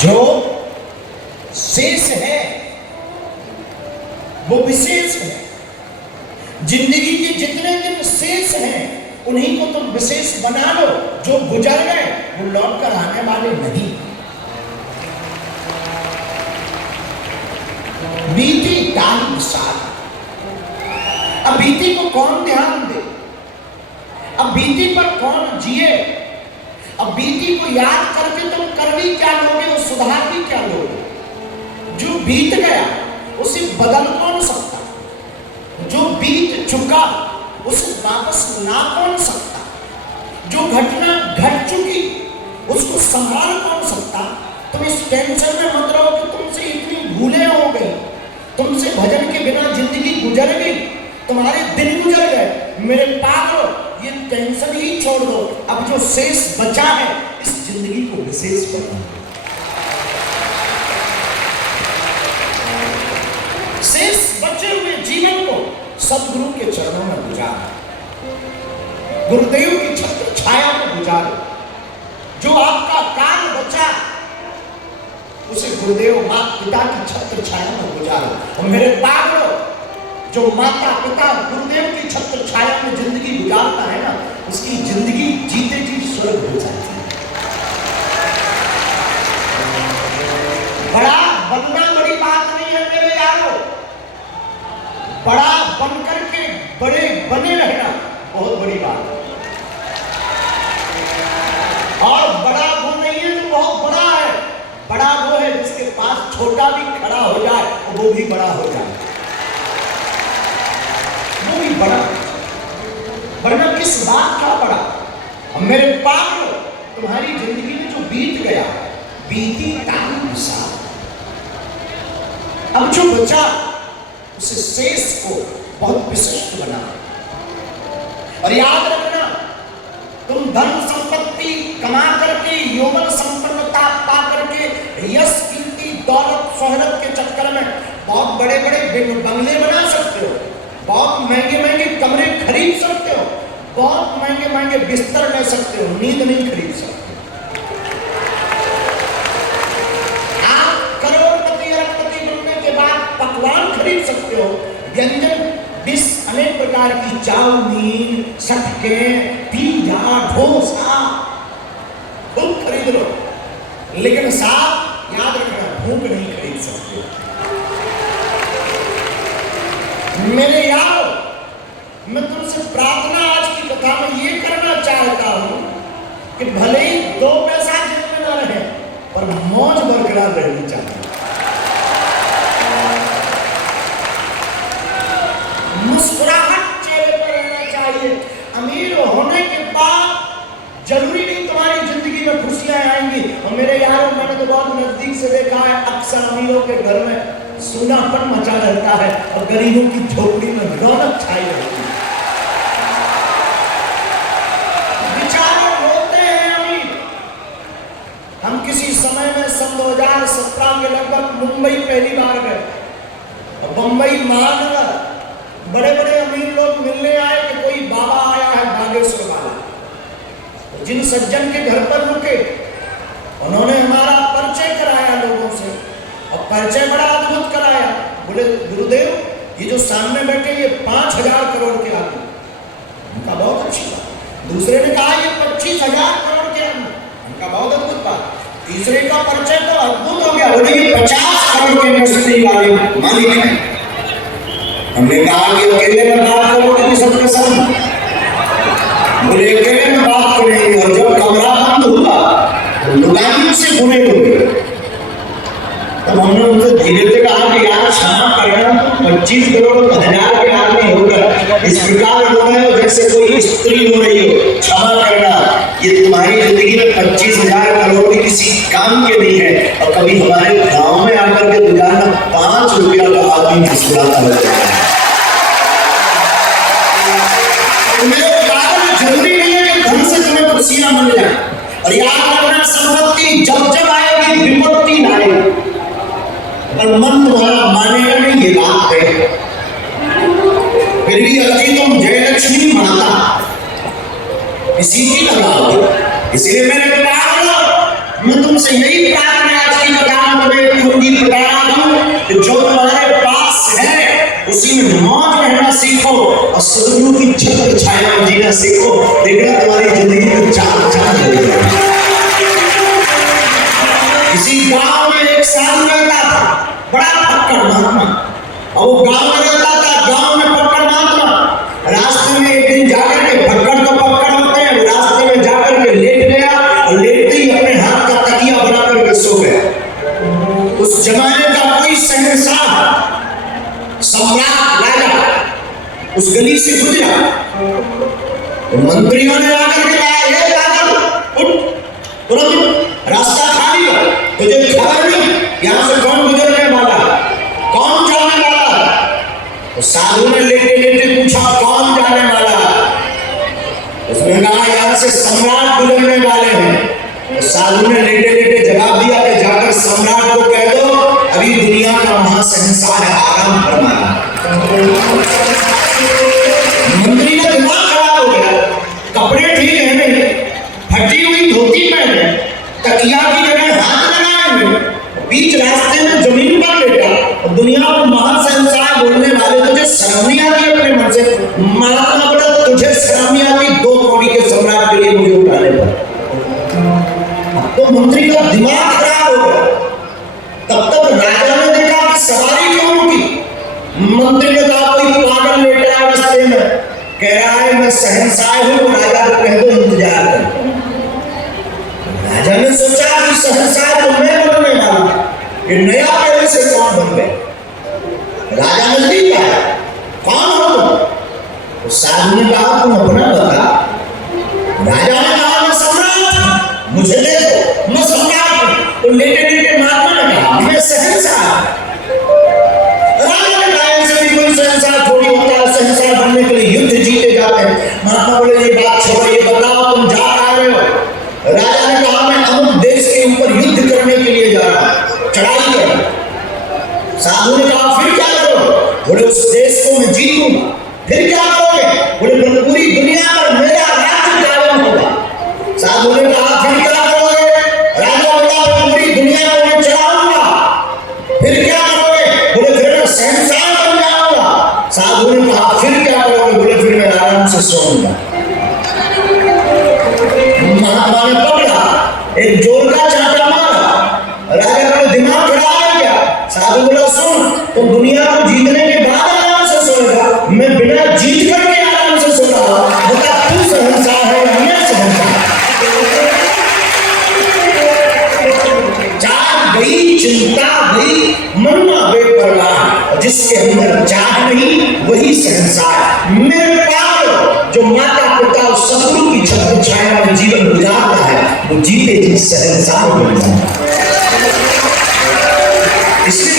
जो शेष है वो विशेष है। जिंदगी के जितने दिन शेष हैं उन्हीं को तुम विशेष बना लो। जो गुजर गए वो लौट कर आने वाले नहीं। बीती टाइम साथ, अब बीती को कौन ध्यान दे, अब बीती पर कौन जिए, अब बीती को याद करके तुम कर भी क्या लोगे और सुधार भी क्या लोगे। जो बीत गया उसे बदल कौन सकता, जो बीत चुका उसे वापस ला कौन सकता, जो घटना घट चुकी उसको संभाल कौन सकता। तुम इस टेंशन में मत रहो कि तुमसे इतनी भूलें हो गई, तुमसे भजन के बिना जिंदगी गुजर गई, तुम्हारे दिन गुजर गए। मेरे पागलो, ये टेंशन ही छोड़ दो। अब जो शेष बचा है इस जिंदगी को विशेष बनाओ। शेष बचे हुए जीवन को सदगुरु के चरणों में गुजारो, गुरुदेव की छत्र छाया में गुजारो। जो आपका काल बचा उसे गुरुदेव माता पिता की छत्र छाया में गुजारो। और मेरे पागलो, जो माता पिता गुरुदेव की छत्र छाया में जिंदगी गुजारता है ना, उसकी जिंदगी जीते जी स्वर्ग हो जाती है। बड़ा बनना बड़ी बात नहीं है मेरे यारों, बड़ा बनकर के बड़े बने रहना बहुत बड़ी बात है। और बड़ा वो नहीं है जो बहुत बड़ा है, बड़ा वो है जिसके पास छोटा भी खड़ा हो जाए और वो भी बड़ा हो जाए, वो भी बड़ा। वरना किस बात का बड़ा। और मेरे पागलो, तुम्हारी जिंदगी में जो बीत गया बीती टाइम साथ, अब जो बचा उसे शेष को बहुत विशिष्ट बना। और याद रखना, तुम धन संपत्ति कमा करके, यौवन संपन्नता पा करके, यश कीर्ति दौलत शोहरत के चक्कर में बहुत बड़े बड़े बंगले बना सकते हो, बहुत महंगे महंगे कमरे खरीद सकते हो, बहुत महंगे महंगे बिस्तर ले सकते हो, नींद नहीं खरीद सकते। आप करोड़पति अरबपति बनने के बाद पकवान खरीद सकते हो, व्यंजन डिश अनेक प्रकार की, चाउमीन, सटके, पिज्जा, डोसा खूब खरीद लो, लेकिन साथ याद रखना भूख नहीं खरीद सकते। मेरे यार, मैं तुमसे प्रार्थना आज की कथा में ये करना चाहता हूं कि भले ही 2 पैसा जेब में न रहे पर मौज बरकरार रहनी चाहिए। मुस्कुराहट चेहरे पर रहना चाहिए। अमीर होने के बाद जरूरी नहीं तुम्हारी जिंदगी में खुशियां आएंगी। और मेरे यारों, मैंने तो बहुत नजदीक से देखा है, अक्सर अमीरों के घर में सूनापन मचा रहता है और गरीबों की झोपड़ी में रौनक छाई रहती है। बेचारे रोते हैं अमीर। हम किसी समय में सन 2017 के लगभग मुंबई पहली बार गए और बंबई महानगर बड़े बड़े अमीर लोग मिलने आए कि कोई बाबा आया है बागेश्वर वाला। तो जिन सज्जन के घर पर रुके उन्होंने हमारा परिचय कराया लोगों से, और परिचय बड़ा अद्भुत कराया। बोले, गुरुदेव ये जो सामने बैठे ये 5000 करोड़ के आदमी। उनका बहुत अच्छी बात। दूसरे ने कहा ये 25,000 करोड़ के आदमी। उनका बहुत अद्भुत बात। तीसरे का परिचय तो अद्भुत हो गया। बोले ये 50 करोड़ के इंडस्ट्री वाले मालिक हैं। हमने कहा कि अकेले में बात करोगे कि सबके संग? बोले अकेले में बात करेंगे, और जब कमरा बंद हुआ तो लुगाई से बुने हुए। तब हमने उनसे धीरे से कहा कि यार क्षमा करना, 25 करोड़ 1000 के आदमी होकर इस प्रकार रो रहे हो जैसे कोई स्त्री हो रही हो, क्षमा करना। ये तुम्हारी जिंदगी में 25,000 करोड़ भी किसी काम के नहीं है। और कभी हमारे गांव में आकर के गुजारना 5 रुपया का आदमी मुस्कुराता रहता है। जरूरी नहीं है कि धन से तुम्हें खुशियां मिल जाए। और याद रखना, संपत्ति जब जब आएगी विपत्ति लाएगी, पर मन तुम्हारा मानेगा नहीं, ये बात है। फिर भी अति तुम जयलक्ष्मी माता इसी की लगाओ। इसलिए मेरे पागल, मैं तुम तुमसे यही प्रार्थना आज की कथा में पूरी बताया हूं कि जो तुम्हारे पास है उसी में मौज रहना सीखो और सदगुरु की छत्र छाया में जीना सीखो। देखना तुम्हारी जिंदगी में चाल चाल हो जाएगी। किसी गांव में एक साधु रहता था, बड़ा पक्का महात्मा, और वो गांव में रहता था, गांव में पक्का महात्मा। रास्ते में एक दिन जाकर के पक्कड़ तो पक्कड़ होते हैं, रास्ते में जाकर के लेट गया और लेटते ही अपने हाथ का तकिया बनाकर के सो गया। उस जमाने का कोई शहंशाह सम्राट राजा उस गली से गुजरा, तो मंत्रियों ने आकर के कहा, ये पागल उठ, तुरंत रास्ता खाली कर, तुझे खबर नहीं यहाँ से कौन गुजरने वाला है, कौन जाने वाला है। तो साधु ने लेटे लेटे पूछा, कौन जाने वाला है? उसने कहा, यहाँ से सम्राट गुजरने वाले हैं। तो साधु ने लेटे लेटे जवाब दिया कि जाकर सम्राट को कह दो अभी दुनिया का महाशहंशाह है, आराम फरमा। मंत्री का दिमाग खराब हो गया, कपड़े ठीक है नहीं, फटी हुई धोती पहने, तकिया की जगह हाथ लगाए हुए, बीच रास्ते में जमीन पर लेटा और दुनिया को महाशहंशाह बोलने वाले, तुझे शर्म नहीं आती अपने मन से? महात्मा बोला, तुझे शर्म नहीं आती 2 कौड़ी के सम्राट के लिए मुझे उठाने पर? तो मंत्री का दिमाग खराब हो गया। तब तक राजा ने देखा कि सवारी क्यों रुकी। मंत्री ने कहा, कोई पागल लेटा है रास्ते में, कह रहा है मैं शहंशाह हूं, राजा को कह दो इंतजार कर। राजा ने सोचा कि शहंशाह तो मैं बनने वाला, ये नया पहले से कौन बन गया? राजा ने नहीं कहा, कौन हो तुम? तो साधु ने कहा, तुम अपना बता। राजा ने कहा, मैं सम्राट, मुझे दे दो, मैं सम्राट हूं। तो लेटे लेटे महात्मा ने कहा, मैं शहंशाह। राजा ने कहा, ऐसे भी कोई शहंशाह थोड़ी होता है, शहंशाह बनने के लिए युद्ध जीते जाते हैं। महात्मा बोले, ये बात छोड़ो, ये बताओ तुम जा रहे हो? राजा ने कहा, मैं अमुक देश के ऊपर युद्ध करने के लिए जा रहा हूं, चढ़ाई कर। साधु ने कहा, फिर क्या करो? बोले, उस देश को मैं जीतूं। फिर क्या करोगे? बोले, पूरी दुनिया पर मेरा राज्य कायम होगा। साधु ने कहा, फिर क्या करोगे? राजा बोला, पूरी दुनिया को मैं चलाऊंगा। फिर क्या करोगे? बोले, फिर मैं शहंशाह बन जाऊंगा। साधु ने कहा, फिर क्या करोगे? बोले, फिर मैं आराम से सोऊंगा। महात्मा ने पकड़ा, एक जोर का चांटा मारा। राजा का दिमाग खराब है क्या? साधु बोला, सुन, तुम दुनिया को जीतने के बाद आराम से सोएगा, मैं बिना जीत करके आराम से सो रहा हूं। बता, तू शहंशाह है या मैं शहंशाह? चाह गई, चिंता गई, मन में बेपरवाह, और जिसके अंदर चाह नहीं वही शहंशाह। मेरे पास जो माता पिता और सदगुरु की छत्र छाया में जीवन गुजारता है, वो जीते जी शहंशाह बन जाता है। इसलिए